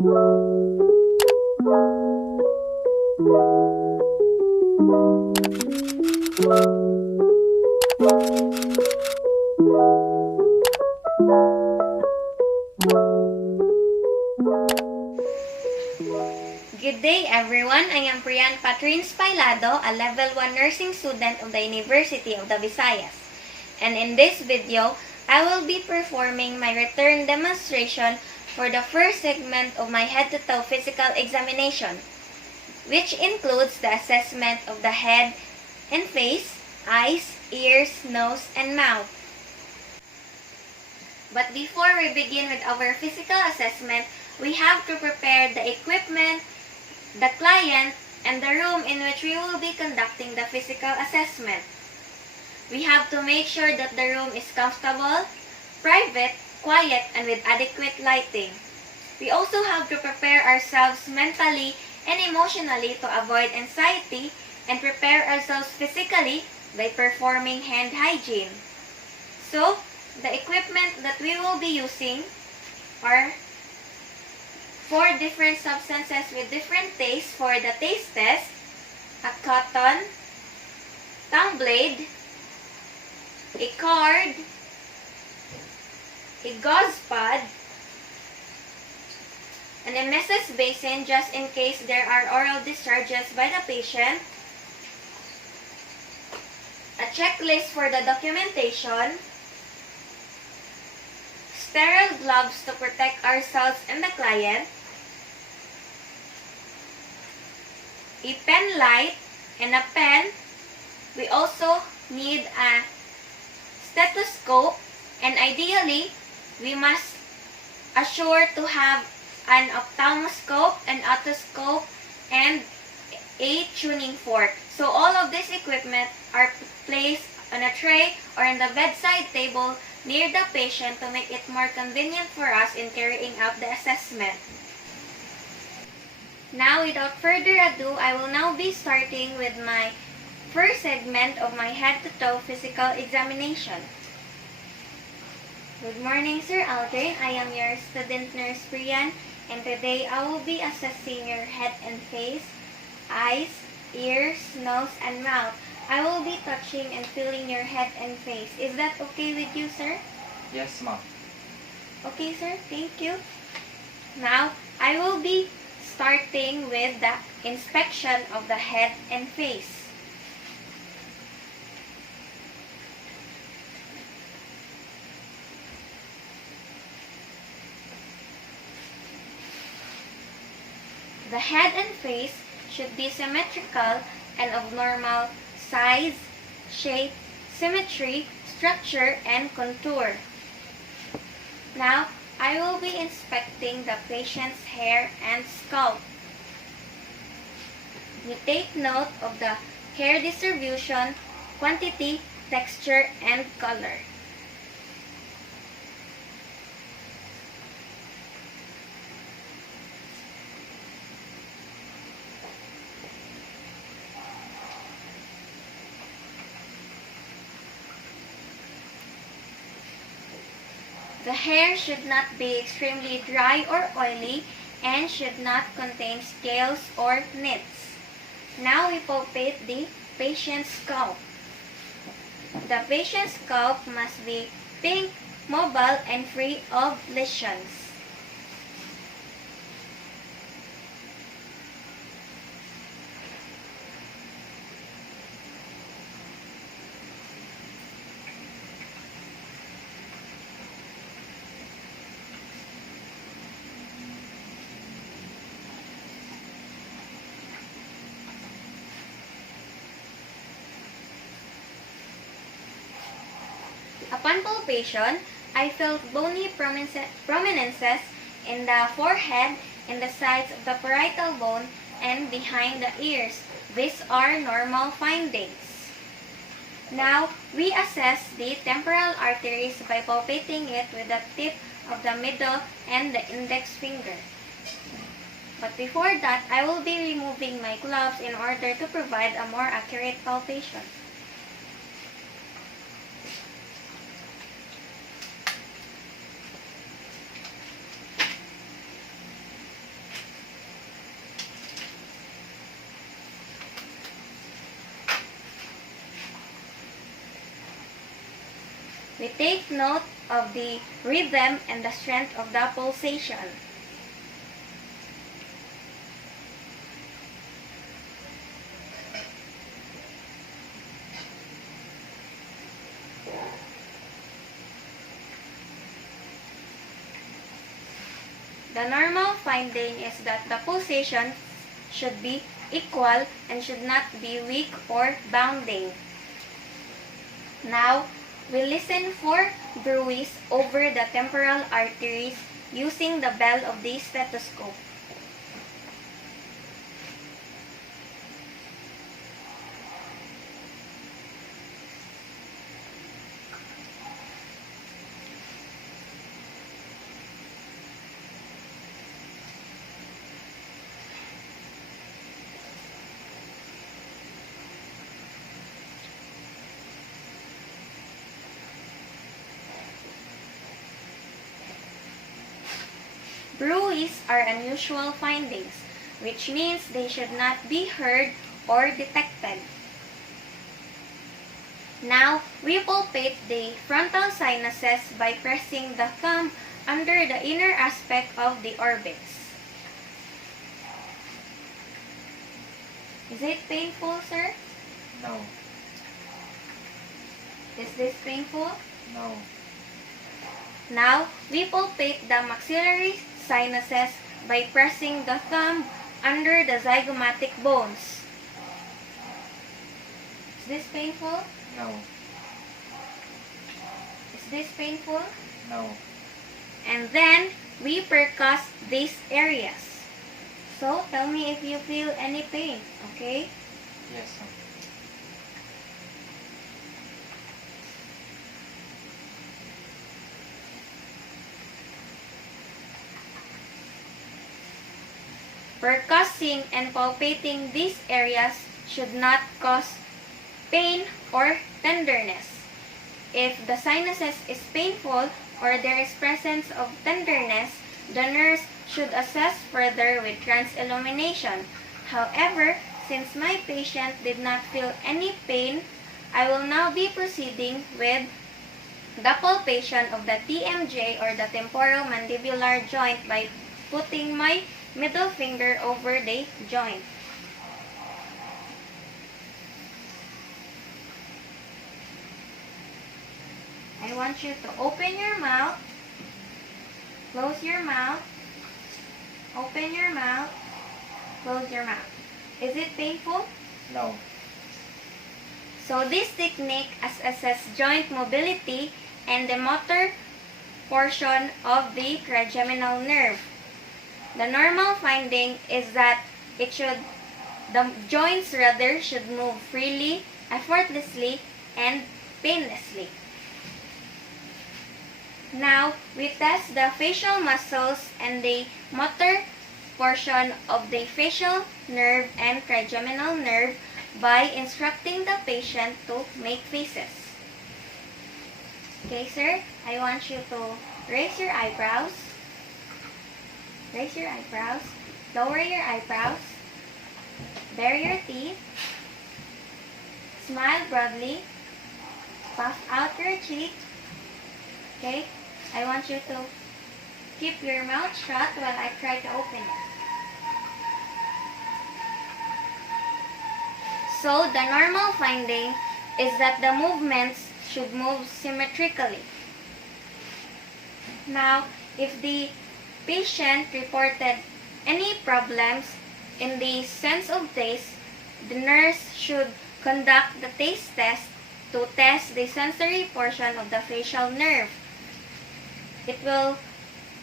Good day everyone, I am Priyan Patrin Spailado, a Level 1 nursing student of the University of the Visayas. And in this video, I will be performing my return demonstration for the first segment of my head-to-toe physical examination, which includes the assessment of the head and face, eyes, ears, nose, and mouth. But before we begin with our physical assessment, we have to prepare the equipment, the client, and the room in which we will be conducting the physical assessment. We have to make sure that the room is comfortable, private, quiet, and with adequate lighting. We also have to prepare ourselves mentally and emotionally to avoid anxiety and prepare ourselves physically by performing hand hygiene. So, the equipment that we will be using are 4 different substances with different tastes for the taste test: a cotton, tongue blade, a card, a gauze pad, an emesis basin just in case there are oral discharges by the patient, a checklist for the documentation, sterile gloves to protect ourselves and the client, a pen light, and a pen. We also need a stethoscope, and ideally, we must assure to have an ophthalmoscope, an otoscope, and a tuning fork. So all of this equipment are placed on a tray or on the bedside table near the patient to make it more convenient for us in carrying out the assessment. Now, without further ado, I will now be starting with my first segment of my head-to-toe physical examination. Good morning, Sir Aldrin. I am your student nurse, Priyan, and today I will be assessing your head and face, eyes, ears, nose, and mouth. I will be touching and feeling your head and face. Is that okay with you, sir? Yes, ma'am. Okay, sir. Thank you. Now, I will be starting with the inspection of the head and face. The head and face should be symmetrical and of normal size, shape, symmetry, structure, and contour. Now, I will be inspecting the patient's hair and scalp. We take note of the hair distribution, quantity, texture, and color. The hair should not be extremely dry or oily and should not contain scales or nits. Now we palpate the patient's scalp. The patient's scalp must be pink, mobile, and free of lesions. Upon palpation, I felt bony prominences in the forehead, in the sides of the parietal bone, and behind the ears. These are normal findings. Now, we assess the temporal arteries by palpating it with the tip of the middle and the index finger. But before that, I will be removing my gloves in order to provide a more accurate palpation. we take note of the rhythm and the strength of the pulsation. The normal finding is that the pulsation should be equal and should not be weak or bounding. Now, we listen for bruise over the temporal arteries using the bell of the stethoscope. Bruises are unusual findings, which means they should not be heard or detected. Now, we palpate the frontal sinuses by pressing the thumb under the inner aspect of the orbits. Is it painful, sir? No. Is this painful? No. Now, we palpate the maxillary sinuses by pressing the thumb under the zygomatic bones. Is this painful? No. Is this painful? No. And then, we percuss these areas. So, tell me if you feel any pain, okay? Yes, sir. Percussing and palpating these areas should not cause pain or tenderness. If the sinuses is painful or there is presence of tenderness, the nurse should assess further with transillumination. However, since my patient did not feel any pain, I will now be proceeding with the palpation of the TMJ or the temporomandibular joint by putting my middle finger over the joint. I want you to open your mouth, close your mouth, open your mouth, close your mouth. Is it painful? No. So this technique assesses joint mobility and the motor portion of the trigeminal nerve. The normal finding is that the joints rather should move freely, effortlessly, and painlessly. Now, we test the facial muscles and the motor portion of the facial nerve and trigeminal nerve by instructing the patient to make faces. Okay, sir, I want you to raise your eyebrows. Raise your eyebrows. Lower your eyebrows. Bare your teeth. Smile broadly. Puff out your cheek. Okay? I want you to keep your mouth shut while I try to open it. So, the normal finding is that the movements should move symmetrically. Now, if the patient reported any problems in the sense of taste, the nurse should conduct the taste test to test the sensory portion of the facial nerve. It will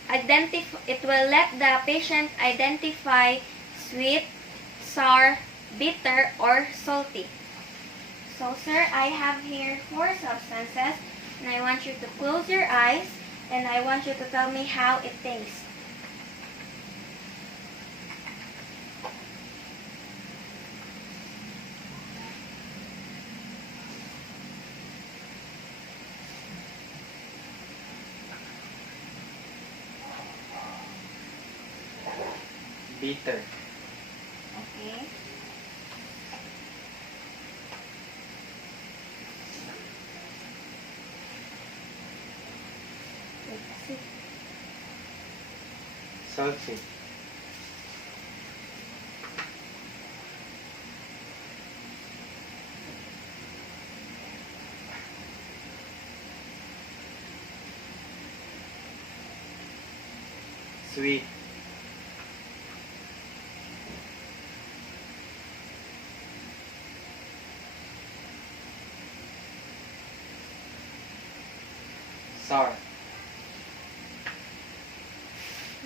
let the patient identify sweet, sour, bitter, or salty. So, sir, I have here 4 substances, and I want you to close your eyes, and I want you to tell me how it tastes. Bitter. Okay. Salty. Sweet. Sour.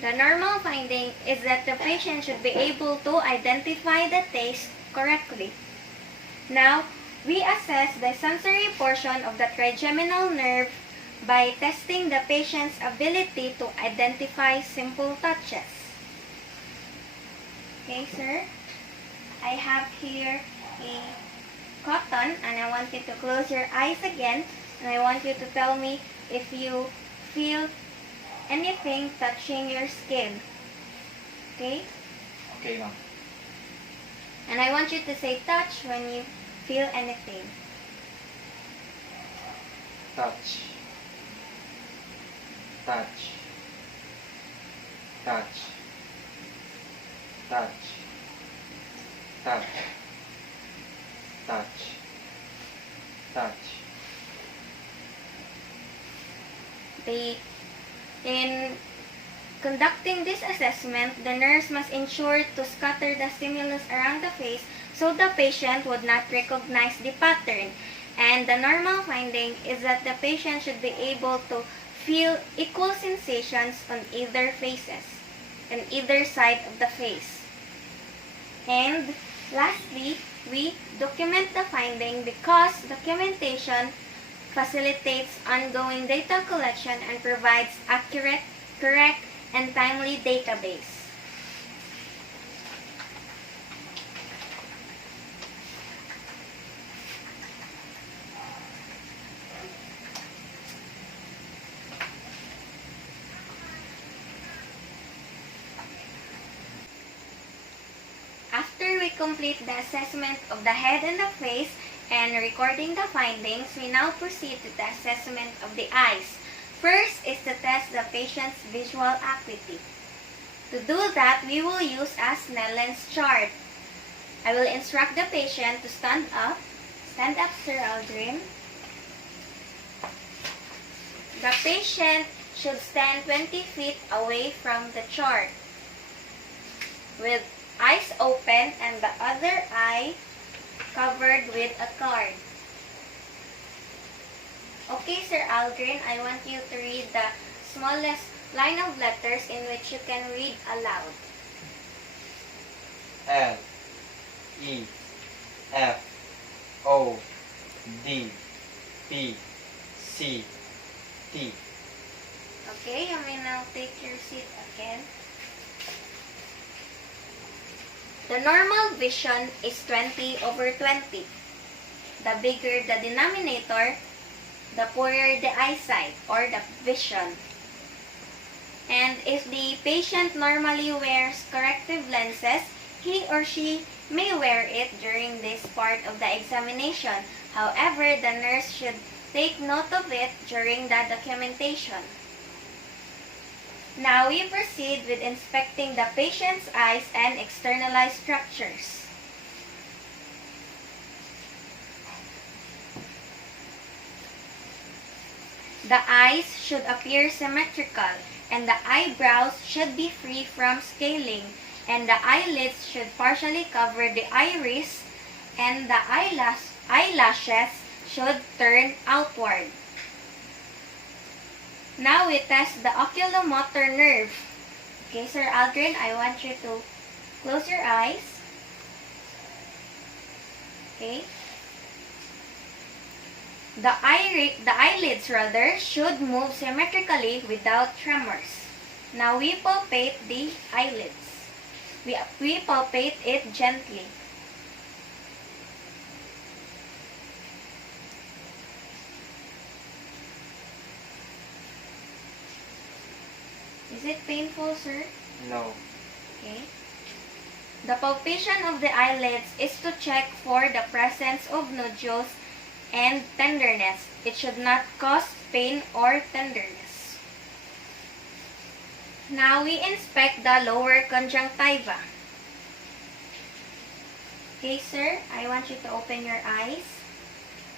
The normal finding is that the patient should be able to identify the taste correctly. Now, we assess the sensory portion of the trigeminal nerve by testing the patient's ability to identify simple touches. Okay, sir? I have here a cotton, and I want you to close your eyes again, and I want you to tell me if you feel anything touching your skin. Okay? Okay, ma'am. And I want you to say touch when you feel anything. Touch. Touch. Touch. Touch. Touch. Touch. Touch. In conducting this assessment, the nurse must ensure to scatter the stimulus around the face so the patient would not recognize the pattern. And the normal finding is that the patient should be able to feel equal sensations on either faces, on either side of the face. And lastly, we document the finding because documentation facilitates ongoing data collection and provides accurate, correct, and timely database. After we complete the assessment of the head and the face and recording the findings, we now proceed to the assessment of the eyes. First is to test the patient's visual acuity. To do that, we will use a Snellen's chart. I will instruct the patient to stand up. Stand up, Sir Aldrin. The patient should stand 20 feet away from the chart with eyes open and the other eye covered with a card. Okay, Sir Aldrin, I want you to read the smallest line of letters in which you can read aloud. L E F O D P C T. Okay, you may now take your seat again. The normal vision is 20/20. The bigger the denominator, the poorer the eyesight or the vision. And if the patient normally wears corrective lenses, he or she may wear it during this part of the examination. However, the nurse should take note of it during the documentation. Now we proceed with inspecting the patient's eyes and externalized structures. The eyes should appear symmetrical, and the eyebrows should be free from scaling, and the eyelids should partially cover the iris, and the eyelashes should turn outward. Now we test the oculomotor nerve. Okay, Sir Aldrin, I want you to close your eyes. Okay. The eyelids should move symmetrically without tremors. Now we palpate the eyelids. We palpate it gently. Is it painful, sir? No. Okay. The palpation of the eyelids is to check for the presence of nodules and tenderness. It should not cause pain or tenderness. Now we inspect the lower conjunctiva. Okay, sir, I want you to open your eyes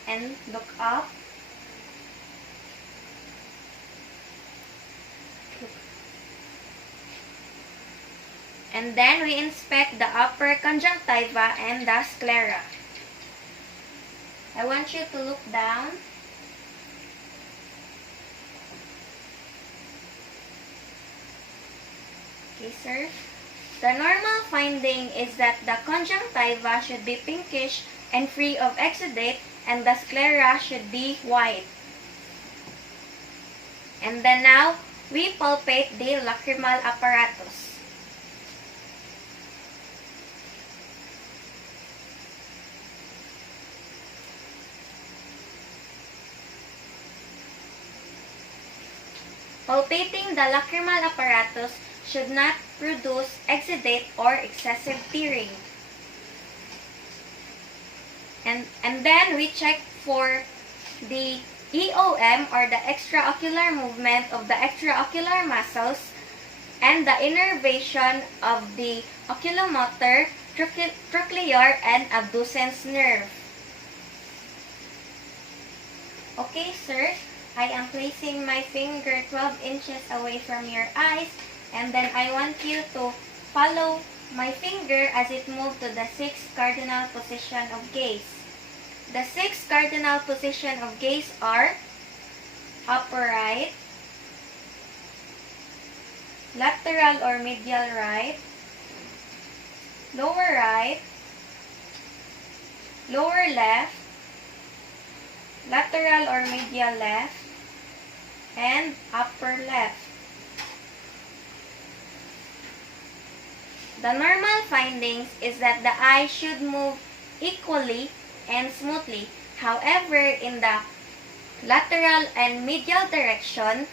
and look up. And then we inspect the upper conjunctiva and the sclera. I want you to look down. Okay, sir. The normal finding is that the conjunctiva should be pinkish and free of exudate, and the sclera should be white. And then now, we palpate the lacrimal apparatus. Palpating the lacrimal apparatus should not produce exudate or excessive tearing. And then we check for the EOM, or the extraocular movement of the extraocular muscles, and the innervation of the oculomotor, trochlear, and abducens nerve. Okay, sir. I am placing my finger 12 inches away from your eyes, and then I want you to follow my finger as it moves to the 6th cardinal position of gaze. The 6 cardinal position of gaze are upper right, lateral or medial right, lower right, lower left, lateral or medial left, and upper left. The normal findings is that the eye should move equally and smoothly. However, in the lateral and medial direction,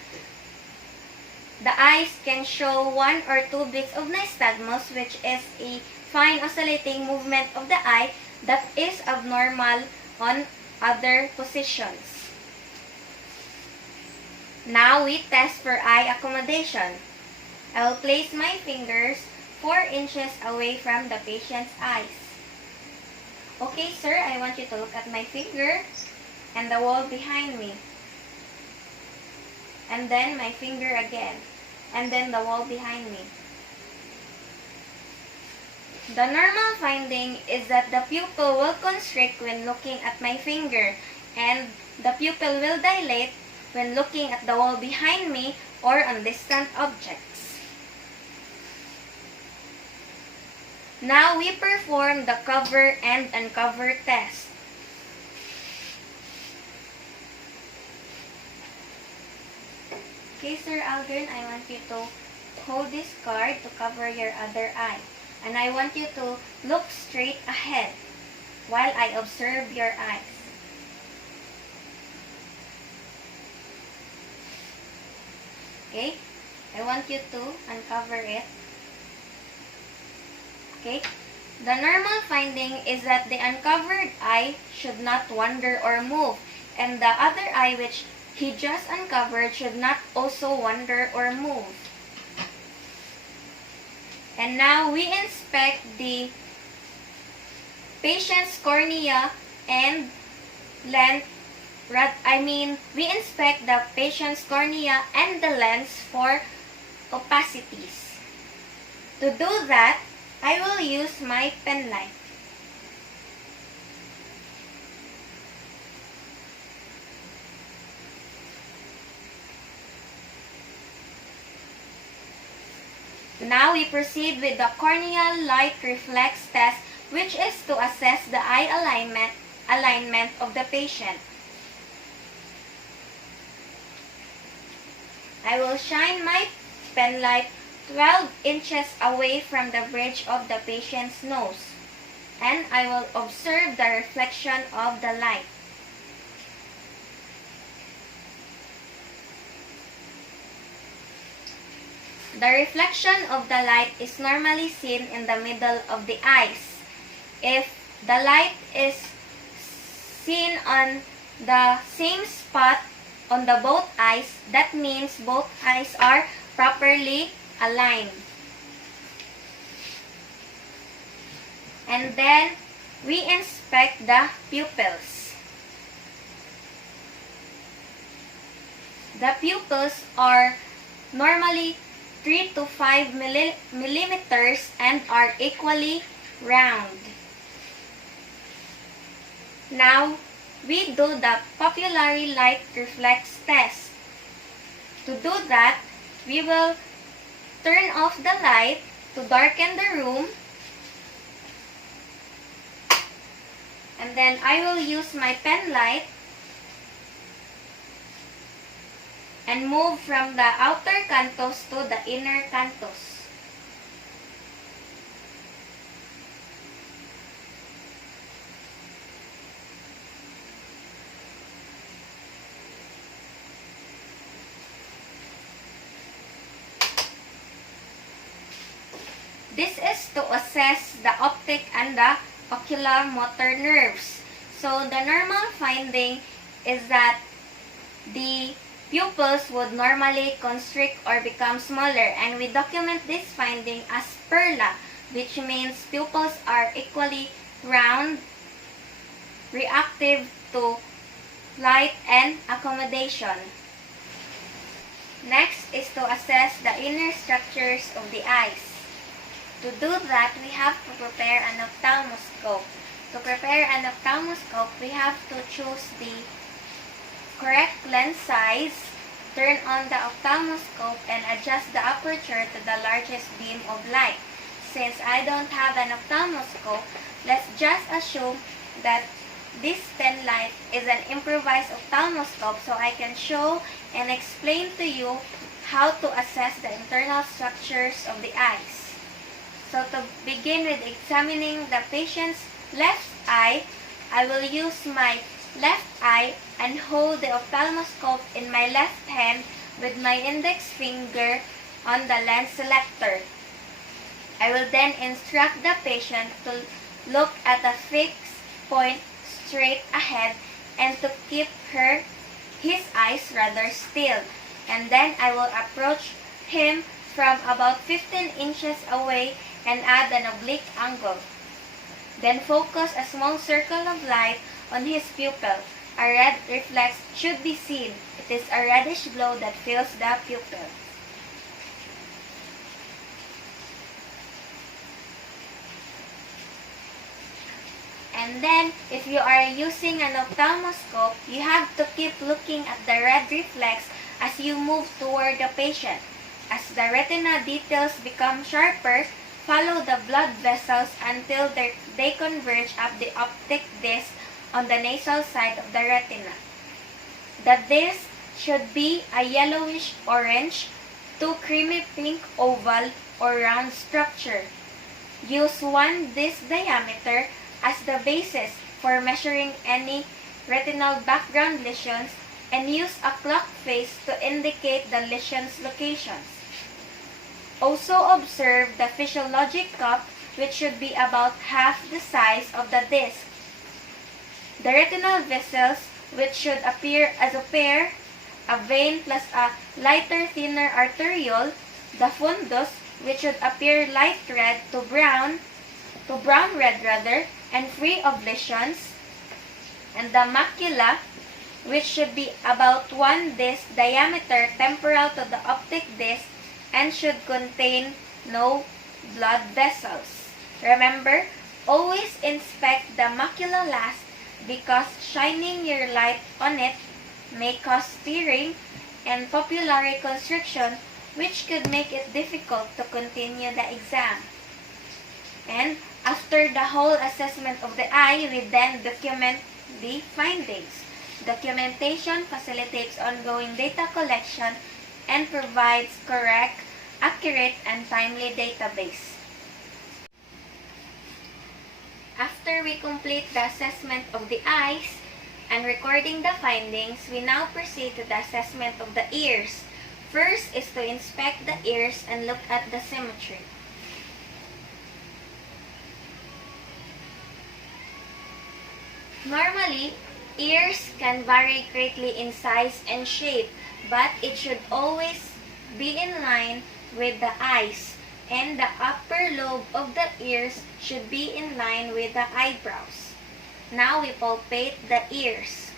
the eyes can show 1 or 2 bits of nystagmus, which is a fine oscillating movement of the eye that is abnormal on other positions. Now we test for eye accommodation. I will place my fingers 4 inches away from the patient's eyes. Okay, sir, I want you to look at my finger and the wall behind me. And then my finger again. And then the wall behind me. The normal finding is that the pupil will constrict when looking at my finger, and the pupil will dilate when looking at the wall behind me or on distant objects. Now we perform the cover and uncover test. Okay, Sir Algren, I want you to hold this card to cover your other eye. And I want you to look straight ahead while I observe your eyes. Okay? I want you to uncover it. Okay? The normal finding is that the uncovered eye should not wander or move, and the other eye which he just uncovered should not also wander or move. And now we inspect the patient's cornea and lens. We inspect the patient's cornea and the lens for opacities. To do that, I will use my pen light. Now we proceed with the corneal light reflex test, which is to assess the eye alignment of the patient. I will shine my pen light 12 inches away from the bridge of the patient's nose, and I will observe the reflection of the light. The reflection of the light is normally seen in the middle of the eyes. If the light is seen on the same spot on the both eyes, that means both eyes are properly align. And then, we inspect the pupils. The pupils are normally 3 to 5 millimeters and are equally round. Now, we do the pupillary light reflex test. To do that, we will turn off the light to darken the room. And then I will use my pen light and move from the outer cantos to the inner cantos. This is to assess the optic and the ocular motor nerves. So the normal finding is that the pupils would normally constrict or become smaller, and we document this finding as PERLA, which means pupils are equally round, reactive to light and accommodation. Next is to assess the inner structures of the eyes. To do that, we have to prepare an ophthalmoscope. To prepare an ophthalmoscope, we have to choose the correct lens size, turn on the ophthalmoscope, and adjust the aperture to the largest beam of light. Since I don't have an ophthalmoscope, let's just assume that this pen light is an improvised ophthalmoscope, so I can show and explain to you how to assess the internal structures of the eyes. So to begin with examining the patient's left eye, I will use my left eye and hold the ophthalmoscope in my left hand with my index finger on the lens selector. I will then instruct the patient to look at a fixed point straight ahead and to keep his eyes rather still. And then I will approach him from about 15 inches away and add an oblique angle. Then focus a small circle of light on his pupil. A red reflex should be seen. It is a reddish glow that fills the pupil. And then, if you are using an ophthalmoscope, you have to keep looking at the red reflex as you move toward the patient. As the retina details become sharper, follow the blood vessels until they converge at the optic disc on the nasal side of the retina. The disc should be a yellowish orange to creamy pink oval or round structure. Use 1 disc diameter as the basis for measuring any retinal background lesions and use a clock face to indicate the lesion's locations. Also observe the physiologic cup, which should be about half the size of the disc. The retinal vessels, which should appear as a pair, a vein plus a lighter, thinner arteriole. The fundus, which should appear light red to brown red rather, and free of lesions. And the macula, which should be about 1 disc diameter temporal to the optic disc and should contain no blood vessels. Remember, always inspect the macula last because shining your light on it may cause tearing and pupillary constriction, which could make it difficult to continue the exam. And after the whole assessment of the eye, we then document the findings. Documentation facilitates ongoing data collection and provides correct, accurate, and timely database. After we complete the assessment of the eyes and recording the findings, we now proceed to the assessment of the ears. First is to inspect the ears and look at the symmetry. Normally, ears can vary greatly in size and shape, but it should always be in line with the eyes, and the upper lobe of the ears should be in line with the eyebrows. Now we palpate the ears.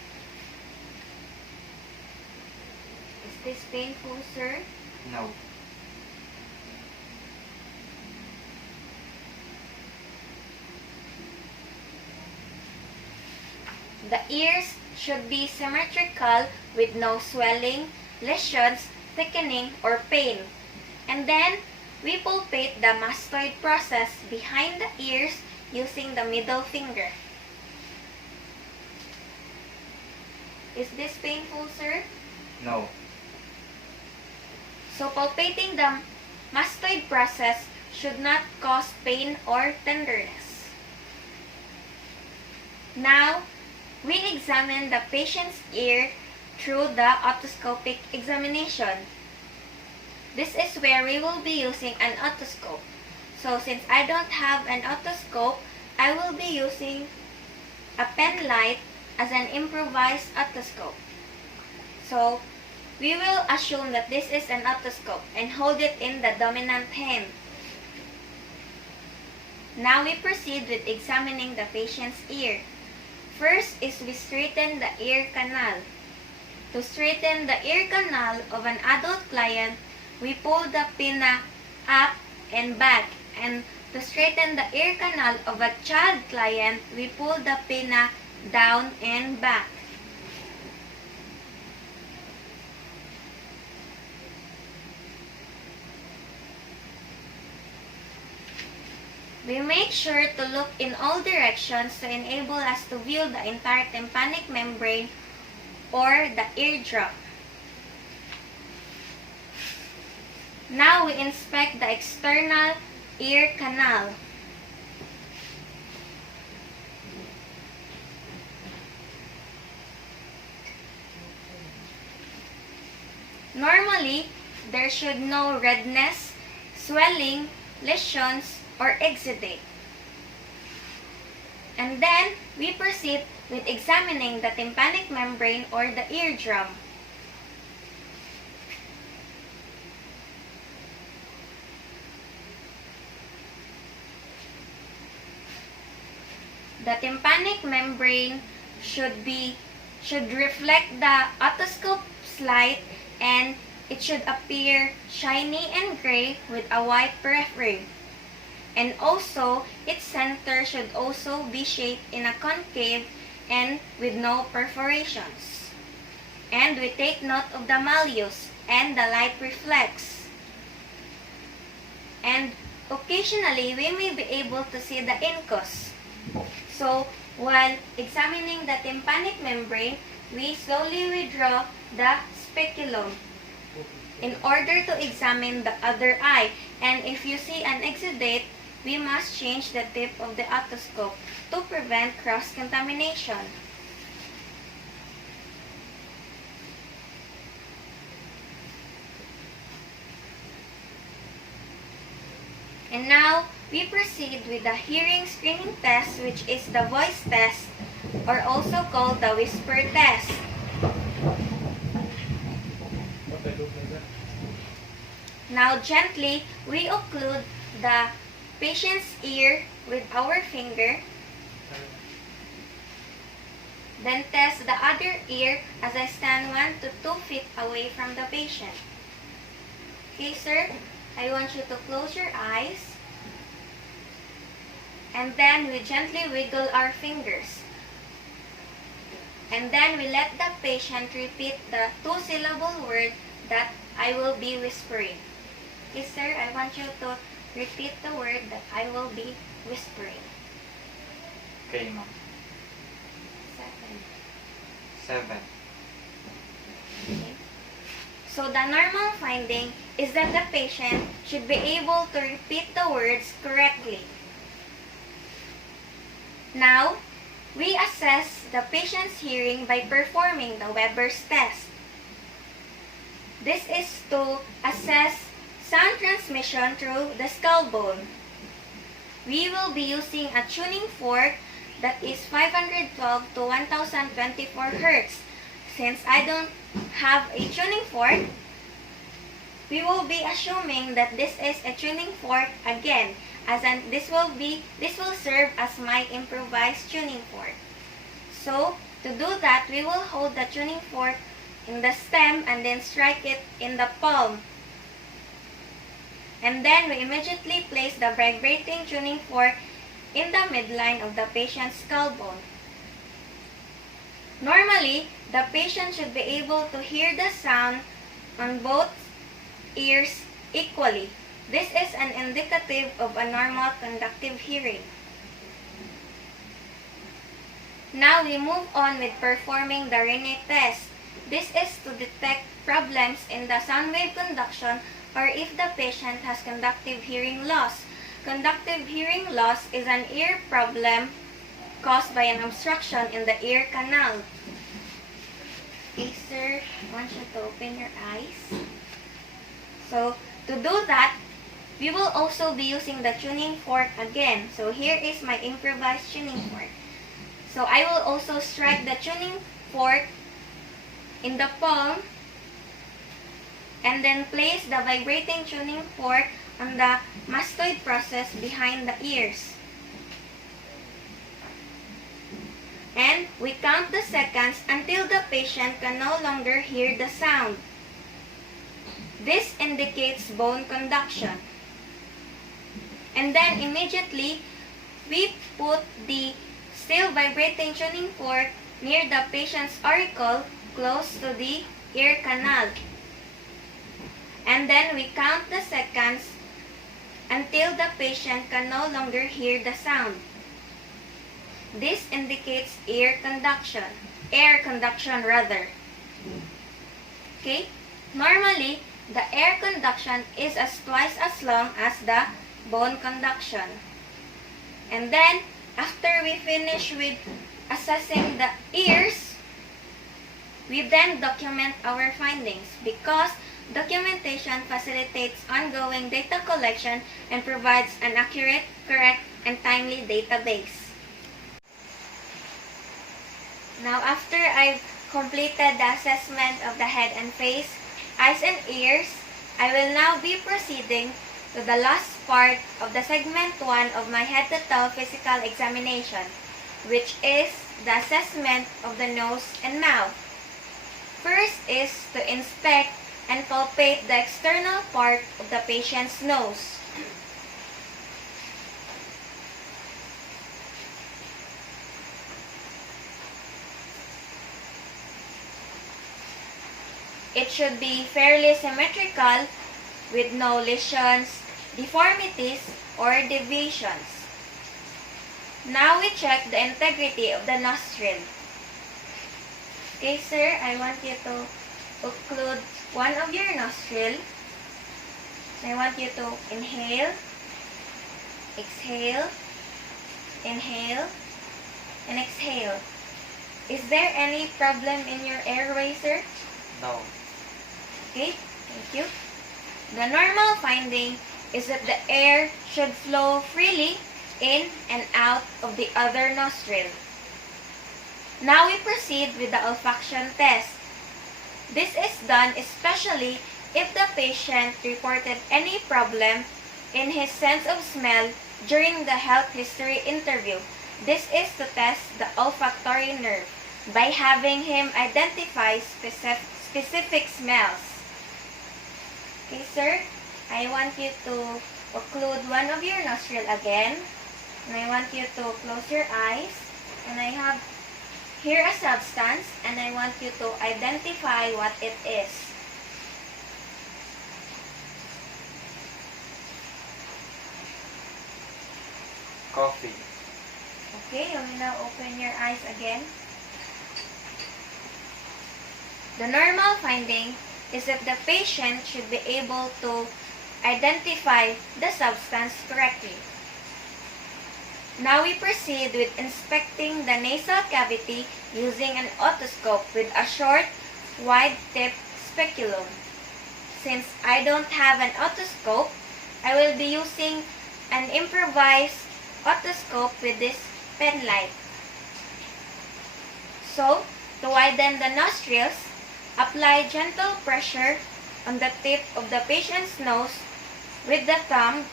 Is this painful, sir? No. The ears should be symmetrical with no swelling, lesions, thickening, or pain. And then, we palpate the mastoid process behind the ears using the middle finger. Is this painful, sir? No. So, palpating the mastoid process should not cause pain or tenderness. Now, we examine the patient's ear through the otoscopic examination. This is where we will be using an otoscope. So since I don't have an otoscope, I will be using a pen light as an improvised otoscope. So we will assume that this is an otoscope and hold it in the dominant hand. Now we proceed with examining the patient's ear. First is we straighten the ear canal. To straighten the ear canal of an adult client, we pull the pinna up and back. And to straighten the ear canal of a child client, we pull the pinna down and back. We make sure to look in all directions to enable us to view the entire tympanic membrane or the eardrum. Now we inspect the external ear canal. Normally, there should no redness, swelling, lesions, or exudate. And then, we proceed with examining the tympanic membrane or the eardrum. The tympanic membrane should reflect the otoscope's light, and it should appear shiny and gray with a white periphery. And also, its center should also be shaped in a concave and with no perforations. And we take note of the malleus and the light reflex. And occasionally, we may be able to see the incus. So, while examining the tympanic membrane, we slowly withdraw the speculum in order to examine the other eye. And if you see an exudate, we must change the tip of the otoscope to prevent cross-contamination. And now, we proceed with the hearing screening test, which is the voice test, or also called the whisper test. Now, gently, we occlude the patient's ear with our finger. Then test the other ear as I stand 1 to 2 feet away from the patient. Okay, sir? I want you to close your eyes. And then we gently wiggle our fingers. And then we let the patient repeat the 2-syllable word that I will be whispering. Okay, sir? I want you to repeat the word that I will be whispering. Okay, ma'am. 7. Okay. So the normal finding is that the patient should be able to repeat the words correctly. Now, we assess the patient's hearing by performing the Weber's test. This is to assess sound transmission through the skull bone. We will be using a tuning fork that is 512 to 1024 Hz. Since I don't have a tuning fork, we will be assuming that this is a tuning fork again, this will serve as my improvised tuning fork. So, to do that, we will hold the tuning fork in the stem and then strike it in the palm. And then we immediately place the vibrating tuning fork in the midline of the patient's skull bone. Normally, the patient should be able to hear the sound on both ears equally. This is an indicative of a normal conductive hearing. Now we move on with performing the Rene test. This is to detect problems in the sound wave conduction or if the patient has conductive hearing loss. Conductive hearing loss is an ear problem caused by an obstruction in the ear canal. Okay, sir, I want you to open your eyes. So, to do that, we will also be using the tuning fork again. So, here is my improvised tuning fork. So, I will also strike the tuning fork in the palm and then place the vibrating tuning fork on the mastoid process behind the ears. And we count the seconds until the patient can no longer hear the sound. This indicates bone conduction. And then immediately, we put the still vibrating tuning fork near the patient's auricle close to the ear canal. And then we count the seconds until the patient can no longer hear the sound. This indicates air conduction rather. Okay? Normally, the air conduction is twice as long as the bone conduction. And then, after we finish with assessing the ears, we then document our findings because documentation facilitates ongoing data collection and provides an accurate, correct, and timely database. Now, after I've completed the assessment of the head and face, eyes and ears, I will now be proceeding to the last part of the segment 1 of my head-to-toe physical examination, which is the assessment of the nose and mouth. First is to inspect and palpate the external part of the patient's nose. It should be fairly symmetrical with no lesions, deformities, or deviations. Now we check the integrity of the nostril. Okay, sir, I want you to occlude one of your nostril. I want you to inhale, exhale, inhale, and exhale. Is there any problem in your airway, sir? No. Okay, thank you. The normal finding is that the air should flow freely in and out of the other nostril. Now we proceed with the olfaction test. This is done especially if the patient reported any problem in his sense of smell during the health history interview. This is to test the olfactory nerve by having him identify specific smells. Okay, sir, I want you to occlude one of your nostril again. And I want you to close your eyes. And I have here a substance. And I want you to identify what it is. Coffee. Okay, you will now open your eyes again. The normal finding is that the patient should be able to identify the substance correctly. Now we proceed with inspecting the nasal cavity using an otoscope with a short, wide-tipped speculum. Since I don't have an otoscope, I will be using an improvised otoscope with this pen light. So, to widen the nostrils, apply gentle pressure on the tip of the patient's nose with the thumb,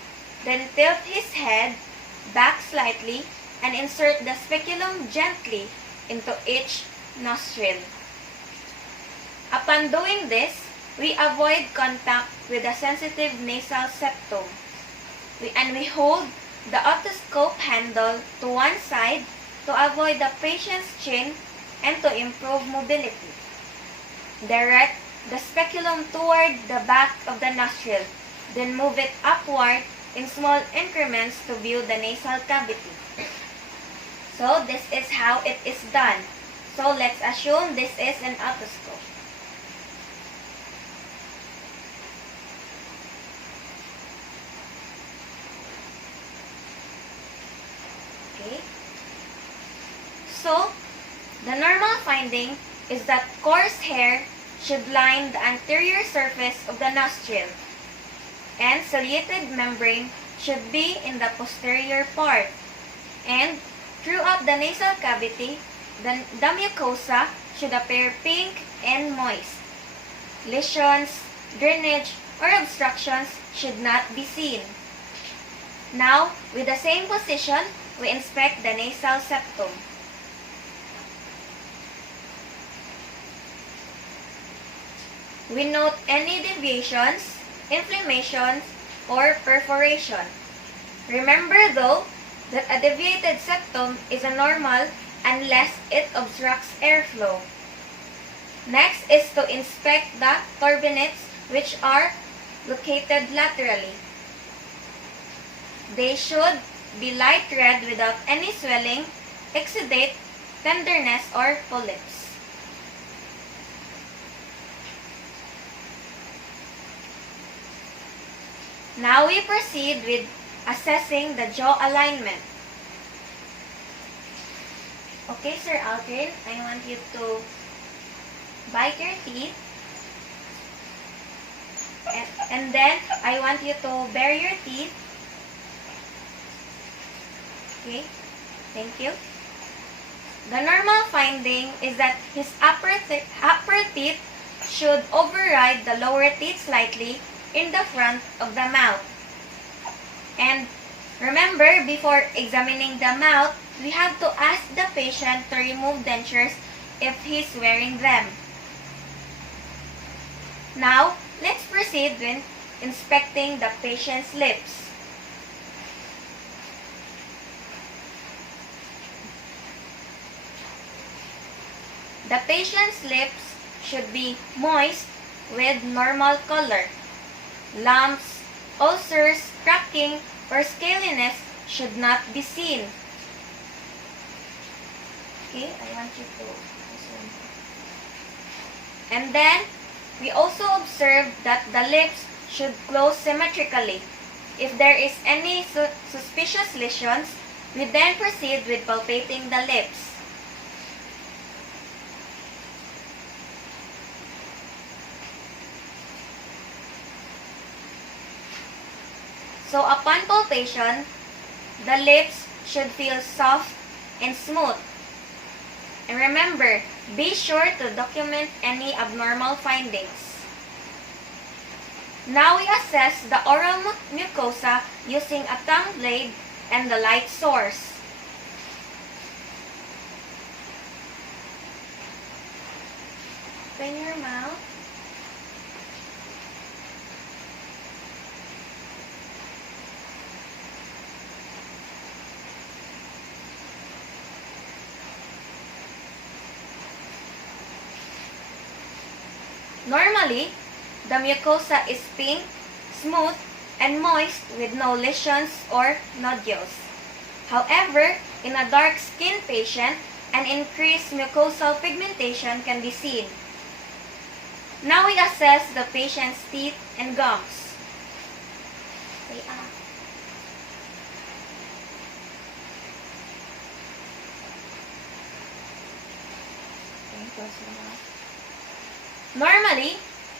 then tilt his head back slightly and insert the speculum gently into each nostril. Upon doing this, we avoid contact with the sensitive nasal septum. We hold the otoscope handle to one side to avoid the patient's chin and to improve mobility. Direct the speculum toward the back of the nostril, then move it upward in small increments to view the nasal cavity. So this is how it is done. So let's assume this is an otoscope. Okay. So the normal finding is that coarse hair should line the anterior surface of the nostril, and ciliated membrane should be in the posterior part. And throughout the nasal cavity, the mucosa should appear pink and moist. Lesions, drainage, or obstructions should not be seen. Now, with the same position, we inspect the nasal septum. We note any deviations, inflammations, or perforation. Remember though, that a deviated septum is a normal unless it obstructs airflow. Next is to inspect the turbinates which are located laterally. They should be light red without any swelling, exudate, tenderness, or polyps. Now we proceed with assessing the jaw alignment. Okay, Sir Aldrin, I want you to bite your teeth. And then, I want you to bare your teeth. Okay, thank you. The normal finding is that his upper teeth should override the lower teeth slightly in the front of the mouth. And remember, before examining the mouth, we have to ask the patient to remove dentures if he's wearing them. Now, let's proceed with inspecting the patient's lips. The patient's lips should be moist with normal color. Lumps, ulcers, cracking, or scaliness should not be seen. Okay, I want you to... And then, we also observe that the lips should close symmetrically. If there is any suspicious lesions, we then proceed with palpating the lips. So upon palpation, the lips should feel soft and smooth. And remember, be sure to document any abnormal findings. Now we assess the oral mucosa using a tongue blade and the light source. Open your mouth. Normally, the mucosa is pink, smooth, and moist with no lesions or nodules. However, in a dark-skinned patient, an increased mucosal pigmentation can be seen. Now we assess the patient's teeth and gums. Stay up. Normally,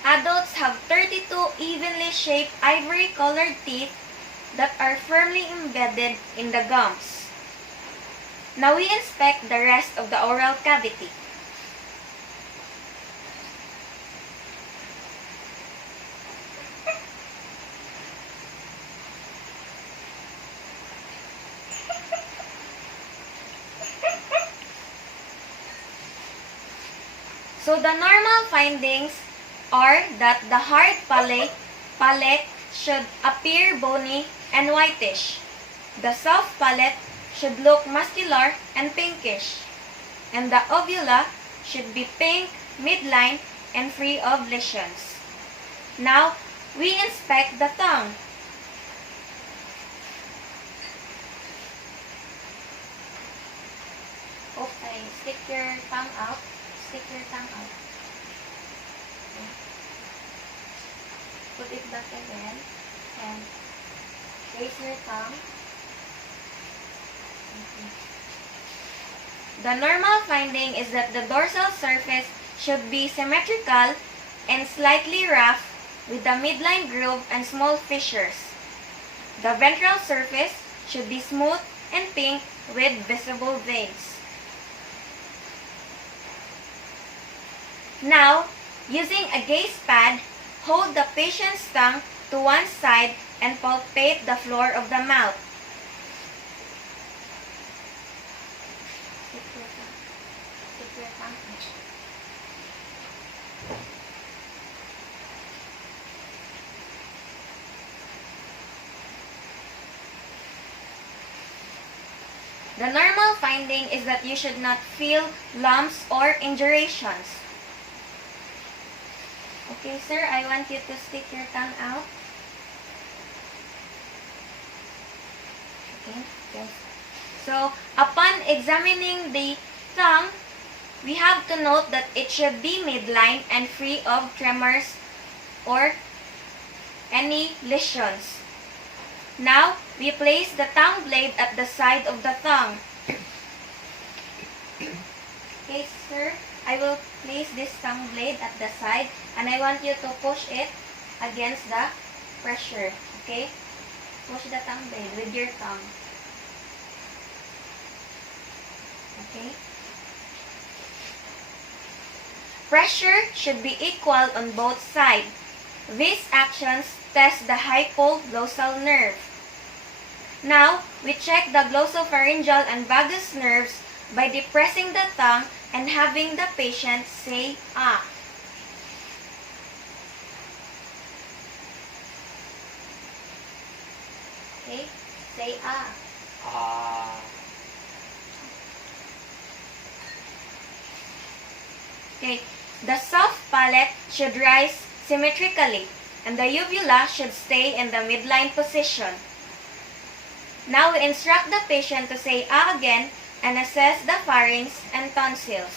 adults have 32 evenly shaped ivory-colored teeth that are firmly embedded in the gums. Now we inspect the rest of the oral cavity. So the normal findings are that the hard palate should appear bony and whitish. The soft palate should look muscular and pinkish. And the uvula should be pink, midline, and free of lesions. Now, we inspect the tongue. Okay, stick your tongue out. Stick your tongue out. Okay. Put it back again. And raise your tongue. Okay. The normal finding is that the dorsal surface should be symmetrical and slightly rough with the midline groove and small fissures. The ventral surface should be smooth and pink with visible veins. Now, using a gaze pad, hold the patient's tongue to one side and palpate the floor of the mouth. Stick your tongue out. The normal finding is that you should not feel lumps or indurations. Okay, sir, I want you to stick your tongue out. Okay, yes. So, upon examining the tongue, we have to note that it should be midline and free of tremors or any lesions. Now, we place the tongue blade at the side of the tongue. Okay, sir, I will place this tongue blade at the side and I want you to push it against the pressure. Okay? Push the tongue blade with your tongue. Okay? Pressure should be equal on both sides. These actions test the hypoglossal nerve. Now, we check the glossopharyngeal and vagus nerves by depressing the tongue and having the patient say ah. Okay, say ah. Ah. Okay, the soft palate should rise symmetrically and the uvula should stay in the midline position. Now we instruct the patient to say ah again and assess the pharynx and tonsils.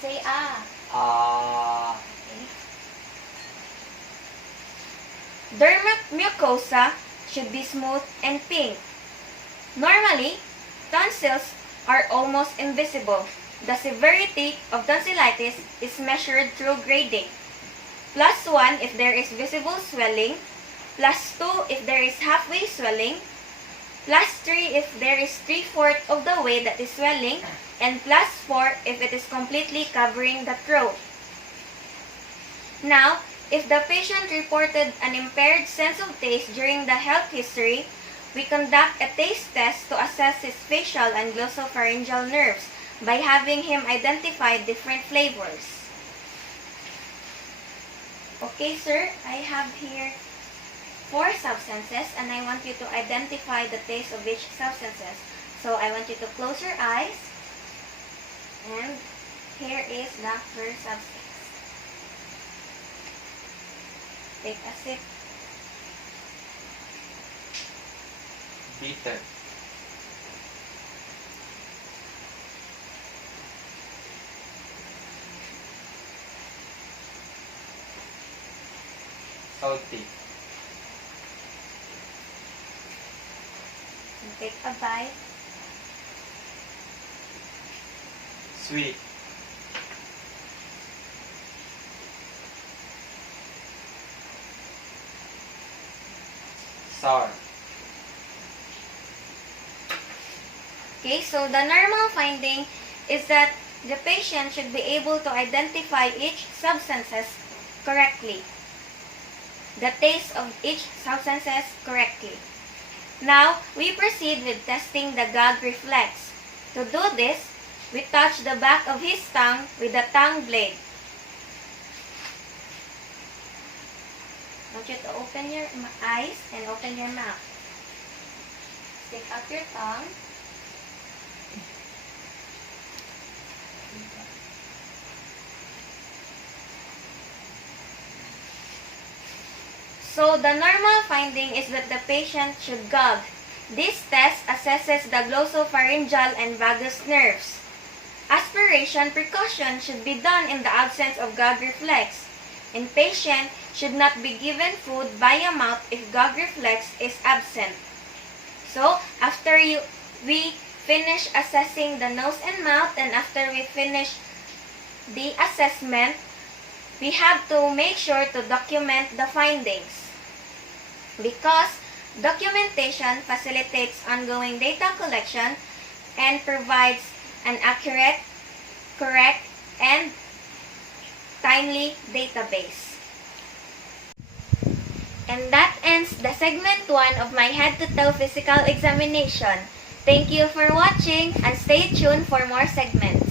Say ah. Ah. Okay. Dermal mucosa should be smooth and pink. Normally, tonsils are almost invisible. The severity of tonsillitis is measured through grading. +1 if there is visible swelling, +2 if there is halfway swelling, +3 if there is 3/4 of the way that is swelling, and +4 if it is completely covering the throat. Now, if the patient reported an impaired sense of taste during the health history, we conduct a taste test to assess his facial and glossopharyngeal nerves by having him identify different flavors. Okay, sir, I have here 4 substances and I want you to identify the taste of each substances. So I want you to close your eyes and here is the first substance. Take a sip. Bitter. Salty. And take a bite. Sweet. Sour. Okay, so the normal finding is that the patient should be able to identify each substances correctly. The taste of each substances correctly. Now, we proceed with testing the gag reflex. To do this, we touch the back of his tongue with the tongue blade. I want you to open your eyes and open your mouth. Stick out your tongue. So the normal finding is that the patient should gag. This test assesses the glossopharyngeal and vagus nerves. Aspiration precaution should be done in the absence of gag reflex. And patient should not be given food via mouth if gag reflex is absent. So after we finish assessing the nose and mouth, and after we finish the assessment, we have to make sure to document the findings. Because documentation facilitates ongoing data collection and provides an accurate, correct, and timely database. And that ends the segment 1 of my head-to-toe physical examination. Thank you for watching and stay tuned for more segments.